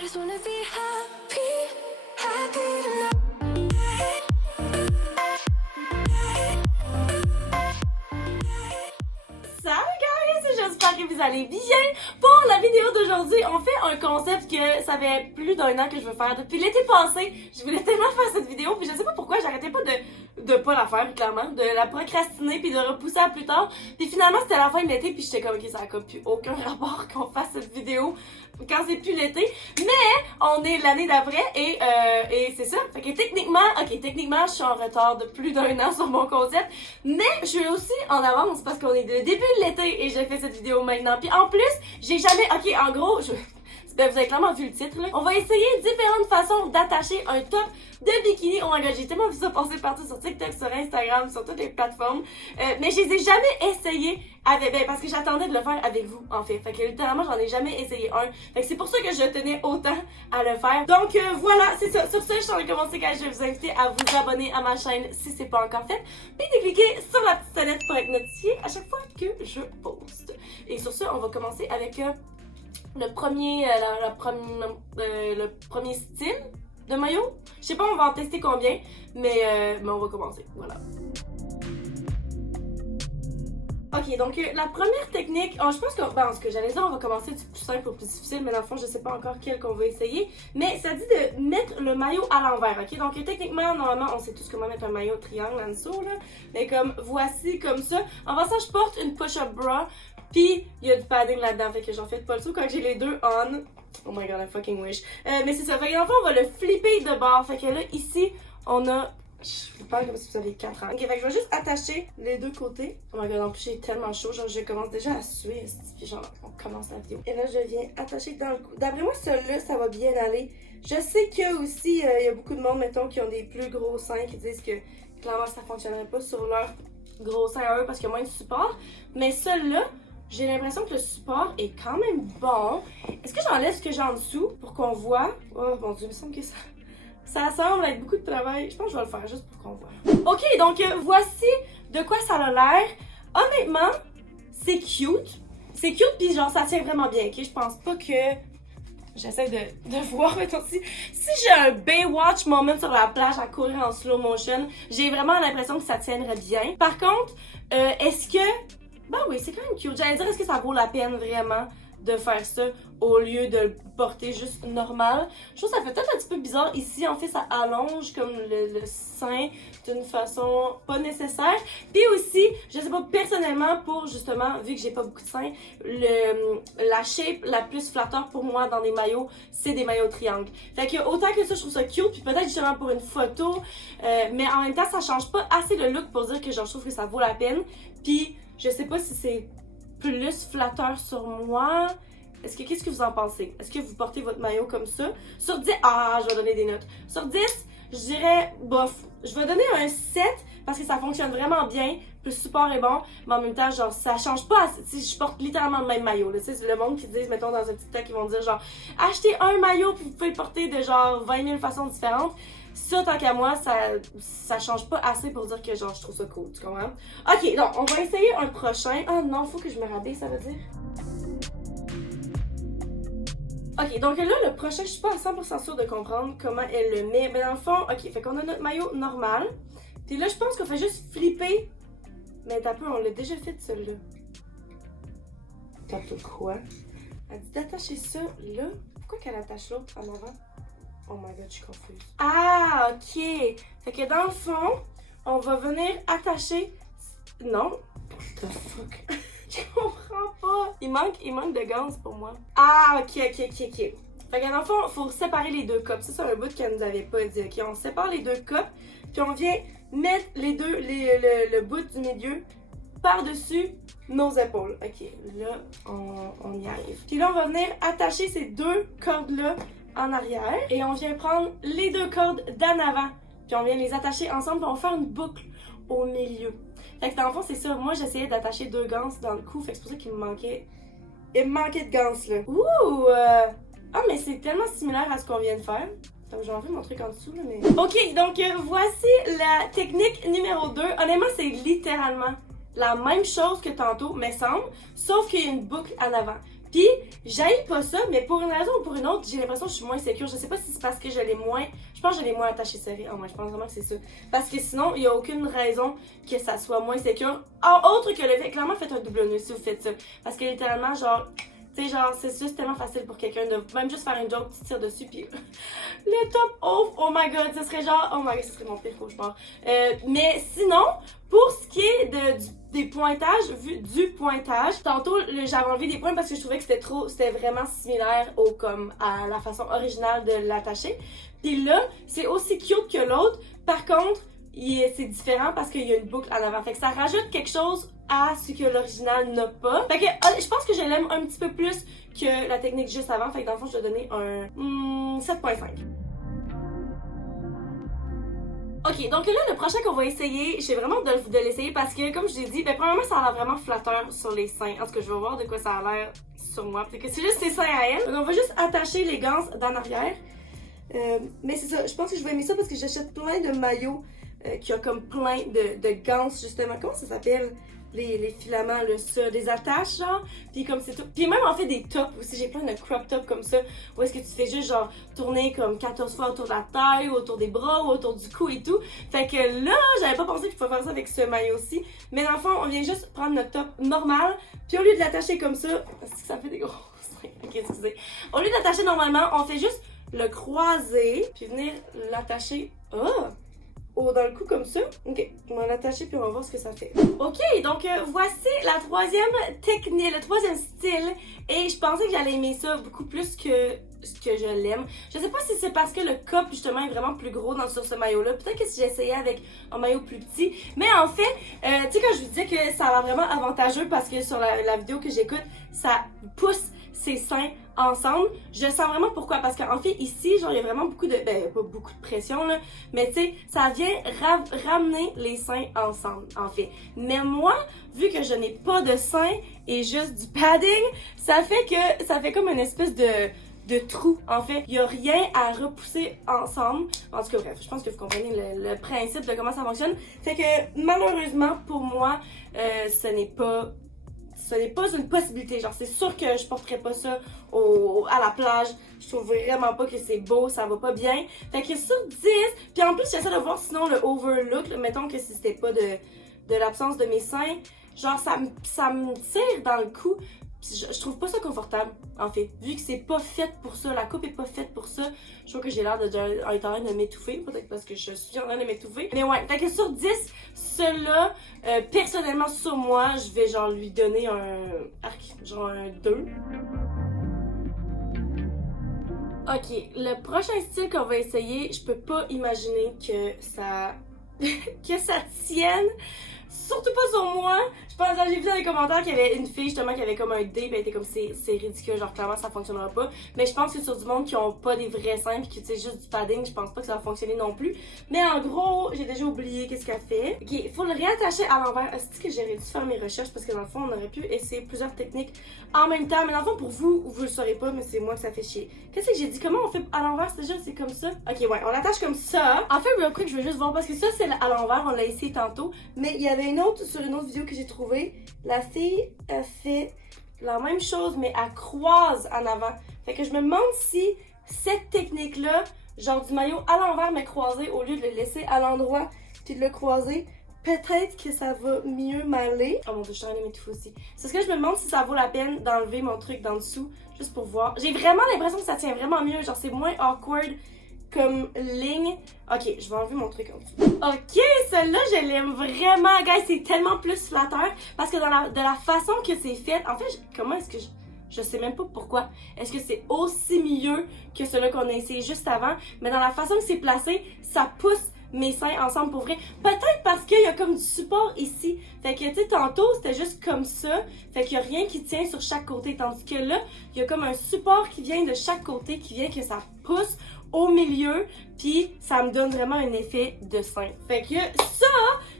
I just wanna be happy, happy tonight. Salut guys, j'espère que vous allez bien. Pour la vidéo d'aujourd'hui, on fait un concept que ça fait plus d'un an que je veux faire. Depuis l'été passé, je voulais tellement faire cette vidéo, puis je sais pas pourquoi j'arrêtais pas de pas la faire, clairement, de la procrastiner puis de repousser à plus tard. Puis finalement, c'était la fin de l'été, puis j'étais comme ok, ça a comme plus aucun rapport qu'on fasse cette vidéo quand c'est plus l'été. Mais on est l'année d'après et c'est ça. Fait que techniquement, je suis en retard de plus d'un an sur mon concept, mais je suis aussi en avance parce qu'on est le début de l'été et j'ai fait cette vidéo maintenant. Puis en plus, j'ai jamais, en gros, ben, vous avez clairement vu le titre, là. On va essayer différentes façons d'attacher un top de bikini. Oh my god, j'ai tellement vu ça passer partout sur TikTok, sur Instagram, sur toutes les plateformes. Mais je les ai jamais essayés parce que j'attendais de le faire avec vous, en fait. Fait que littéralement, j'en ai jamais essayé un. Fait que c'est pour ça que je tenais autant à le faire. Donc voilà, c'est ça. Sur ce, je suis en train de commencer quand je vais vous inviter à vous abonner à ma chaîne si c'est pas encore fait. Puis de cliquer sur la petite sonnette pour être notifié à chaque fois que je poste. Et sur ce, on va commencer avec le premier style de maillot. Je sais pas, on va en tester combien, mais on va commencer. Voilà. Ok, donc la première technique, je pense que, ce que j'allais dire, on va commencer du plus simple au plus difficile, mais dans le fond, je sais pas encore quel qu'on va essayer. Mais ça dit de mettre le maillot à l'envers, ok? Donc techniquement, normalement, on sait tous comment mettre un maillot triangle en dessous, là. Mais comme, voici, comme ça. En passant, je porte une push-up bra, puis il y a du padding là-dedans, fait que j'en fais pas le tout quand j'ai les deux on. Oh my god, I fucking wish. Mais c'est ça, fait que dans le fond, on va le flipper de bord. Fait que là, ici, on a... Je vous parle comme si vous avez 4 ans. Ok, fait que je vais juste attacher les deux côtés. Oh my god, en plus j'ai tellement chaud, genre je commence déjà à suer, puis genre on commence la vidéo. Et là je viens attacher dans le cou. D'après moi, celui-là, ça va bien aller. Je sais que aussi, il y a beaucoup de monde, mettons, qui ont des plus gros seins, qui disent que clairement ça fonctionnerait pas sur leur gros sein à eux parce qu'il y a moins de support. Mais celui-là, j'ai l'impression que le support est quand même bon. Est-ce que j'enlève ce que j'ai en dessous pour qu'on voit? Oh mon dieu, il me semble que ça semble être beaucoup de travail. Je pense que je vais le faire juste pour qu'on voit. Ok, donc voici de quoi ça a l'air. Honnêtement, c'est cute. C'est cute, puis genre ça tient vraiment bien, ok? Je pense pas que... J'essaie de voir, mettons, si j'ai un Baywatch moment sur la plage à courir en slow motion, j'ai vraiment l'impression que ça tiendrait bien. Par contre, est-ce que... Ben oui, c'est quand même cute. J'allais dire, est-ce que ça vaut la peine vraiment de faire ça au lieu de le porter juste normal? Je trouve que ça fait peut-être un petit peu bizarre ici. En fait, ça allonge comme le sein d'une façon pas nécessaire. Puis aussi, je sais pas, personnellement, pour justement, vu que j'ai pas beaucoup de seins, la shape la plus flatteur pour moi dans des maillots, c'est des maillots triangles. Fait que autant que ça, je trouve ça cute, puis peut-être justement pour une photo, mais en même temps, ça change pas assez le look pour dire que genre, je trouve que ça vaut la peine. Puis je sais pas si c'est plus flatteur sur moi. Qu'est-ce que vous en pensez? Est-ce que vous portez votre maillot comme ça? Sur 10, je vais donner des notes. Sur 10, je dirais bof. Je vais donner un 7 parce que ça fonctionne vraiment bien. Le support est bon, mais en même temps, genre, ça change pas assez. Je porte littéralement le même maillot. Tu sais, c'est le monde qui dit, mettons, dans un TikTok, ils vont dire genre, achetez un maillot puis vous pouvez le porter de genre 20 000 façons différentes. Ça, tant qu'à moi, ça change pas assez pour dire que genre, je trouve ça cool, tu comprends? Ok, donc, on va essayer un prochain. Ah non, faut que je me rhabille, ça veut dire. Ok, donc là, le prochain, je suis pas à 100% sûre de comprendre comment elle le met. Mais dans le fond, ok, fait qu'on a notre maillot normal. Puis là, je pense qu'on fait juste flipper. Mais t'as peu, on l'a déjà fait celui-là. T'as peu quoi? Elle dit d'attacher ça là. Pourquoi qu'elle attache l'autre en avant? Oh my god, je suis confuse. Ah, ok. Fait que dans le fond, on va venir attacher... Non. What the fuck? Je comprends pas. Il manque de gants pour moi. Ah, ok. Fait que dans le fond, il faut séparer les deux copes. Ça, c'est un bout qu'elle nous avait pas dit. Ok, on sépare les deux copes, puis on vient mettre le bout du milieu par-dessus nos épaules. Ok, là, on y arrive. Puis là, on va venir attacher ces deux cordes-là en arrière. Et on vient prendre les deux cordes d'en avant. Puis on vient les attacher ensemble, puis on va faire une boucle au milieu. Fait que dans le fond, c'est ça. Moi, j'essayais d'attacher deux ganses dans le cou. Fait que c'est pour ça qu'il me manquait... Il me manquait de ganses, là. Ouh! Ah, mais c'est tellement similaire à ce qu'on vient de faire. Donc, j'ai enlevé mon truc en dessous, là, mais... Ok, donc voici la technique numéro 2. Honnêtement, c'est littéralement la même chose que tantôt, mais semble. Sauf qu'il y a une boucle en avant. Puis, j'haïs pas ça, mais pour une raison ou pour une autre, j'ai l'impression que je suis moins sécure. Je sais pas si c'est parce que je l'ai moins. Je pense que je l'ai moins attaché serré. Oh, moi, je pense vraiment que c'est ça. Parce que sinon, il y a aucune raison que ça soit moins sécure. Autre que le fait, clairement, faites un double nœud si vous faites ça. Parce que littéralement, genre, tu sais, genre, c'est juste tellement facile pour quelqu'un de même juste faire une joke, tu tires dessus, puis le top off, oh my god, ce serait genre, oh my god, ce serait mon pire cauchemar. Mais sinon, pour ce qui est des pointages, du pointage, tantôt j'avais enlevé des points parce que je trouvais que c'était vraiment similaire à la façon originale de l'attacher. Puis là, c'est aussi cute que l'autre. Par contre, c'est différent parce qu'il y a une boucle en avant. Fait que ça rajoute quelque chose à ce que l'original n'a pas. Fait que je pense que je l'aime un petit peu plus que la technique juste avant. Fait que dans le fond, je vais donner un 7.5. Ok, donc là, le prochain qu'on va essayer, j'ai vraiment de l'essayer parce que, comme je l'ai dit, premièrement, ça a l'air vraiment flatteur sur les seins. En tout cas, je vais voir de quoi ça a l'air sur moi. Fait que c'est juste ses seins à elle. Donc, on va juste attacher les gants d'en arrière. Mais c'est ça, je pense que je vais aimer ça parce que j'achète plein de maillots qui ont comme plein de gants, justement. Comment ça s'appelle? Les filaments, là, ça, des attaches, genre. Puis comme c'est tout. Puis même en fait des tops aussi, j'ai plein de crop tops comme ça, où est-ce que tu fais juste genre tourner comme 14 fois autour de la taille, autour des bras, ou autour du cou et tout. Fait que là, j'avais pas pensé que je pouvais faire ça avec ce maillot-ci. Mais dans le fond, on vient juste prendre notre top normal, puis au lieu de l'attacher comme ça, parce que ça fait des gros seins. Ok, excusez. Au lieu d'attacher normalement, on fait juste le croiser, puis venir l'attacher. Dans le cou comme ça. Ok, on va l'attacher puis on va voir ce que ça fait. Ok, donc voici la troisième technique, le troisième style. Et je pensais que j'allais aimer ça beaucoup plus que je l'aime. Je sais pas si c'est parce que le cup justement est vraiment plus gros sur ce maillot-là. Peut-être que si j'essayais avec un maillot plus petit. Mais en fait, tu sais quand je vous disais que ça a l'air vraiment avantageux parce que sur la vidéo que j'écoute, ça pousse ses seins ensemble. Je sens vraiment pourquoi. Parce qu'en fait, ici, genre, il y a vraiment beaucoup de... pas beaucoup de pression, là. Mais tu sais, ça vient ramener les seins ensemble, en fait. Mais moi, vu que je n'ai pas de seins et juste du padding, ça fait comme une espèce de trou, en fait. Il n'y a rien à repousser ensemble. En tout cas, bref, je pense que vous comprenez le principe de comment ça fonctionne. Fait que, malheureusement, pour moi, ce n'est pas une possibilité. Genre, c'est sûr que je porterais pas ça à la plage. Je trouve vraiment pas que c'est beau, ça va pas bien. Fait que sur 10, puis en plus, j'essaie de voir sinon le overlook. Mettons que si c'était pas de l'absence de mes seins, genre, ça me tire dans le cou. Je trouve pas ça confortable, en fait. Vu que c'est pas fait pour ça, la coupe est pas faite pour ça, je trouve que j'ai l'air d'être en train de m'étouffer. Peut-être parce que je suis en train de m'étouffer. Mais ouais, fait que sur 10, cela, personnellement sur moi, je vais genre lui donner genre un 2. Ok, le prochain style qu'on va essayer, je peux pas imaginer que ça tienne. Surtout pas sur moi. Je pense que j'ai vu dans les commentaires qu'il y avait une fille justement qui avait comme un D, ben elle était comme c'est ridicule, genre clairement ça fonctionnera pas. Mais je pense que sur du monde qui ont pas des vrais seins pis qui utilisent juste du padding, je pense pas que ça va fonctionner non plus. Mais en gros, j'ai déjà oublié qu'est-ce qu'elle fait. Ok, il faut le réattacher à l'envers. Est-ce que j'aurais dû faire mes recherches parce que dans le fond on aurait pu essayer plusieurs techniques en même temps. Mais dans le fond pour vous le saurez pas, mais c'est moi que ça fait chier. Qu'est-ce que j'ai dit? Comment on fait à l'envers? C'est comme ça? Ok, ouais, on l'attache comme ça. En fait, real quick, je veux juste voir parce que ça c'est à l'envers, on l'a essayé tantôt. Mais il y avait sur une autre vidéo que j'ai trouvée, la fille a fait la même chose mais elle croise en avant. Fait que je me demande si cette technique-là, genre du maillot à l'envers mais croisé au lieu de le laisser à l'endroit puis de le croiser, peut-être que ça va mieux m'aller. Oh mon dieu, je suis en train de m'étouffer aussi. C'est ce que je me demande si ça vaut la peine d'enlever mon truc d'en dessous, juste pour voir. J'ai vraiment l'impression que ça tient vraiment mieux, genre c'est moins awkward comme ligne. Ok, je vais enlever mon truc en dessous. Ok, celle-là, je l'aime vraiment. Guys, c'est tellement plus flatteur parce que de la façon que c'est fait, en fait, comment est-ce que je sais même pas pourquoi. Est-ce que c'est aussi mieux que celui qu'on a essayé juste avant? Mais dans la façon que c'est placé, ça pousse mes seins ensemble pour vrai. Peut-être parce qu'il y a comme du support ici. Fait que, tu sais, tantôt, c'était juste comme ça. Fait qu'il y a rien qui tient sur chaque côté. Tandis que là, il y a comme un support qui vient de chaque côté, qui vient que ça pousse au milieu, puis ça me donne vraiment un effet de sein. Fait que ça,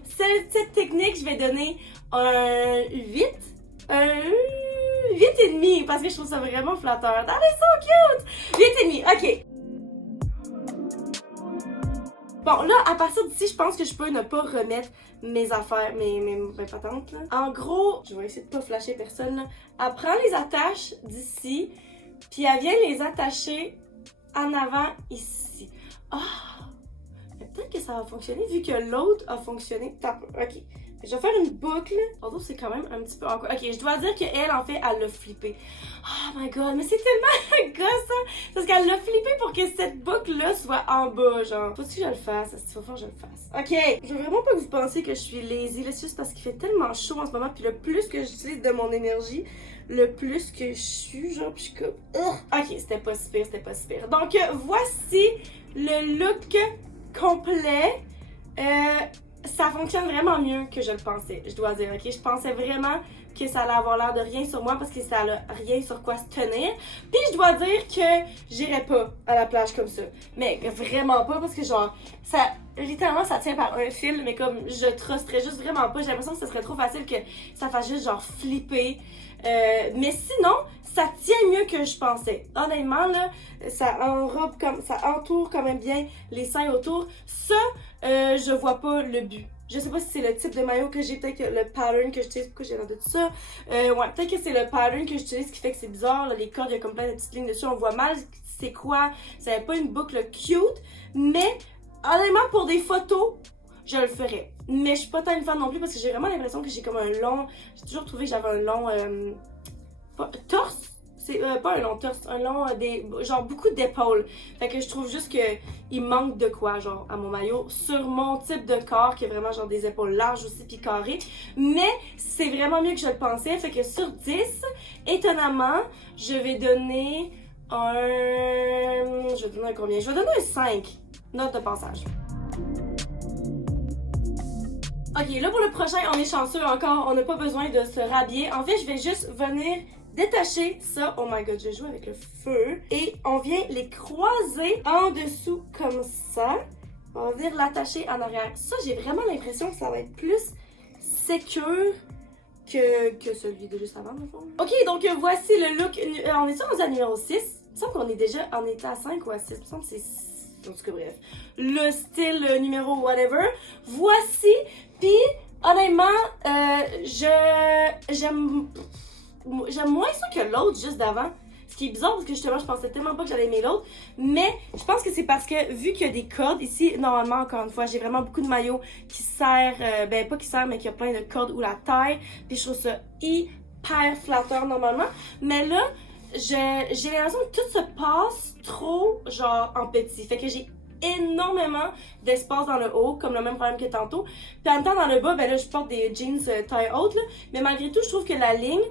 cette technique, je vais donner un 8. Un 8,5 parce que je trouve ça vraiment flatteur. That is so cute! 8,5, ok. Bon, là, à partir d'ici, je pense que je peux ne pas remettre mes affaires, mes patentes, là. En gros, je vais essayer de pas flasher personne, là. Elle prend les attaches d'ici, puis elle vient les attacher en avant ici. Ah! Mais peut-être que ça va fonctionner vu que l'autre a fonctionné. Ok. Je vais faire une boucle. Although c'est quand même un petit peu encore. Ok, je dois dire qu'elle, en fait, elle l'a flippé. Oh my god, mais c'est tellement un gars ça! Parce qu'elle l'a flippé pour que cette boucle-là soit en bas, genre. Faut-tu que je le fasse? S'il faut faire, je le fasse. Ok, je veux vraiment pas que vous pensiez que je suis lazy. Là, c'est juste parce qu'il fait tellement chaud en ce moment. Puis le plus que j'utilise de mon énergie, le plus que je suis, genre, puis je suis comme. Ok, c'était pas si pire, c'était pas si pire. Donc, voici le look complet. Ça fonctionne vraiment mieux que je le pensais, je dois dire, ok? Je pensais vraiment que ça allait avoir l'air de rien sur moi parce que ça n'a rien sur quoi se tenir. Puis je dois dire que j'irais pas à la plage comme ça. Mais vraiment pas parce que genre, ça, littéralement ça tient par un fil, mais comme je trusterais juste vraiment pas. J'ai l'impression que ce serait trop facile que ça fasse juste genre flipper. Mais sinon, ça tient mieux que je pensais. Honnêtement, là, ça enrobe comme, ça entoure quand même bien les seins autour. Ça, je vois pas le but. Je sais pas si c'est le type de maillot que j'ai, peut-être que le pattern que j'utilise, pourquoi j'ai l'air de tout ça. Ouais, peut-être que c'est le pattern que j'utilise qui fait que c'est bizarre, là, les cordes, il y a comme plein de petites lignes dessus, on voit mal c'est quoi, ça n'a pas une boucle cute, mais honnêtement, pour des photos, je le ferais. Mais je suis pas tant une fan non plus parce que j'ai vraiment l'impression que j'ai comme un long, j'ai toujours trouvé que j'avais un long torse. C'est pas un long torse, un long genre beaucoup d'épaules. Fait que je trouve juste que il manque de quoi genre à mon maillot sur mon type de corps qui est vraiment genre des épaules larges aussi puis carrées. Mais c'est vraiment mieux que je le pensais. Fait que sur 10, étonnamment, je vais donner je vais donner un combien? Je vais donner un 5. Note de passage. Ok, là pour le prochain, on est chanceux encore, on n'a pas besoin de se rhabiller. En fait, je vais juste venir détacher ça. Oh my god, je joue avec le feu. Et on vient les croiser en dessous comme ça. On va venir l'attacher en arrière. Ça, j'ai vraiment l'impression que ça va être plus sécure que celui de juste avant, dans le fond. Ok, donc voici le look. On est sur à numéro 6. Il me semble qu'on est déjà, on était à 5 ou à 6. Il me semble que c'est... En tout cas, bref. Le style numéro whatever. Voici. Puis, honnêtement, j'aime moins ça que l'autre juste d'avant. Ce qui est bizarre parce que justement, je pensais tellement pas que j'allais aimer l'autre. Mais je pense que c'est parce que vu qu'il y a des cordes ici, normalement, encore une fois, j'ai vraiment beaucoup de maillots qui serrent, pas qui serrent, mais qui a plein de cordes ou la taille. Puis je trouve ça hyper flatteur normalement. Mais là, j'ai l'impression que tout se passe trop genre en petit. Fait que j'ai énormément d'espace dans le haut, comme le même problème que tantôt. Puis en même temps, dans le bas, ben là, je porte des jeans taille haute, là. Mais malgré tout, je trouve que la ligne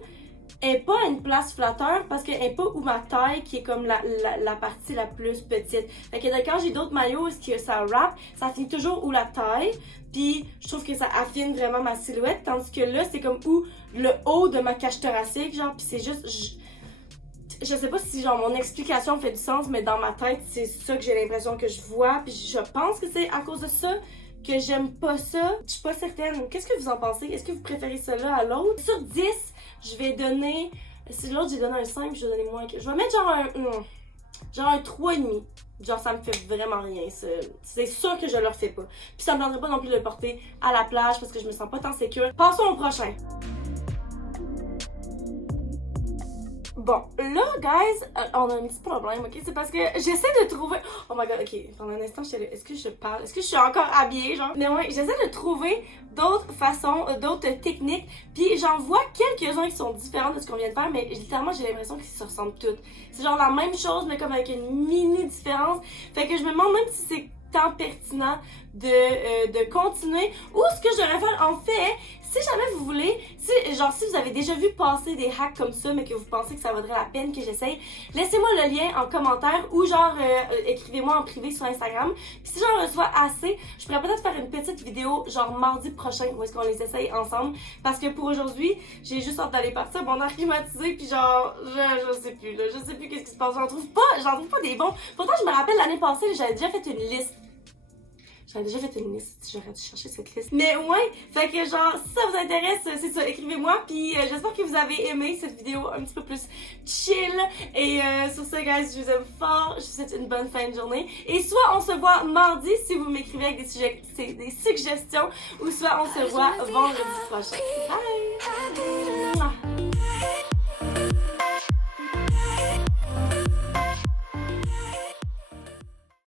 est pas à une place flatteur parce qu'elle est pas où ma taille qui est comme la partie la plus petite. Fait que quand j'ai d'autres maillots, est-ce que ça wrap, ça finit toujours où la taille. Puis je trouve que ça affine vraiment ma silhouette. Tandis que là, c'est comme où le haut de ma cage thoracique, genre, puis c'est juste... Je sais pas si genre mon explication fait du sens, mais dans ma tête, c'est ça que j'ai l'impression que je vois. Puis je pense que c'est à cause de ça que j'aime pas ça. Je suis pas certaine. Qu'est-ce que vous en pensez? Est-ce que vous préférez cela à l'autre? Sur 10, je vais donner... Si l'autre, j'ai donné un 5, je vais donner moins que... Je vais mettre genre un 3,5. Genre, ça me fait vraiment rien. C'est sûr que je le refais pas. Puis ça me tendrait pas non plus de le porter à la plage parce que je me sens pas tant sécure. Passons au prochain. Bon, là, guys, on a un petit problème, ok? C'est parce que j'essaie de trouver... Oh my god, ok, pendant un instant, est-ce que je parle? Est-ce que je suis encore habillée, genre? Mais ouais, j'essaie de trouver d'autres façons, d'autres techniques, puis j'en vois quelques-uns qui sont différents de ce qu'on vient de faire, mais littéralement, j'ai l'impression qu'ils se ressemblent toutes. C'est genre la même chose, mais comme avec une mini différence. Fait que je me demande même si c'est tant pertinent de continuer, ou ce que je devrais faire, en fait... Si jamais vous voulez, si vous avez déjà vu passer des hacks comme ça, mais que vous pensez que ça vaudrait la peine que j'essaye, laissez-moi le lien en commentaire ou genre écrivez-moi en privé sur Instagram. Puis si j'en reçois assez, je pourrais peut-être faire une petite vidéo genre mardi prochain où est-ce qu'on les essaye ensemble. Parce que pour aujourd'hui, j'ai juste hâte d'aller partir à mon air climatisé puis genre, je sais plus là, je sais plus qu'est-ce qui se passe. J'en trouve pas des bons. Pourtant, je me rappelle l'année passée, j'avais déjà fait une liste. J'avais déjà fait une liste, j'aurais dû chercher cette liste. Mais ouais, fait que genre, si ça vous intéresse, c'est ça, écrivez-moi. Puis j'espère que vous avez aimé cette vidéo un petit peu plus chill. Et sur ce, guys, je vous aime fort. Je vous souhaite une bonne fin de journée. Et soit on se voit mardi si vous m'écrivez avec des suggestions, ou soit on se voit vendredi prochain. Bye!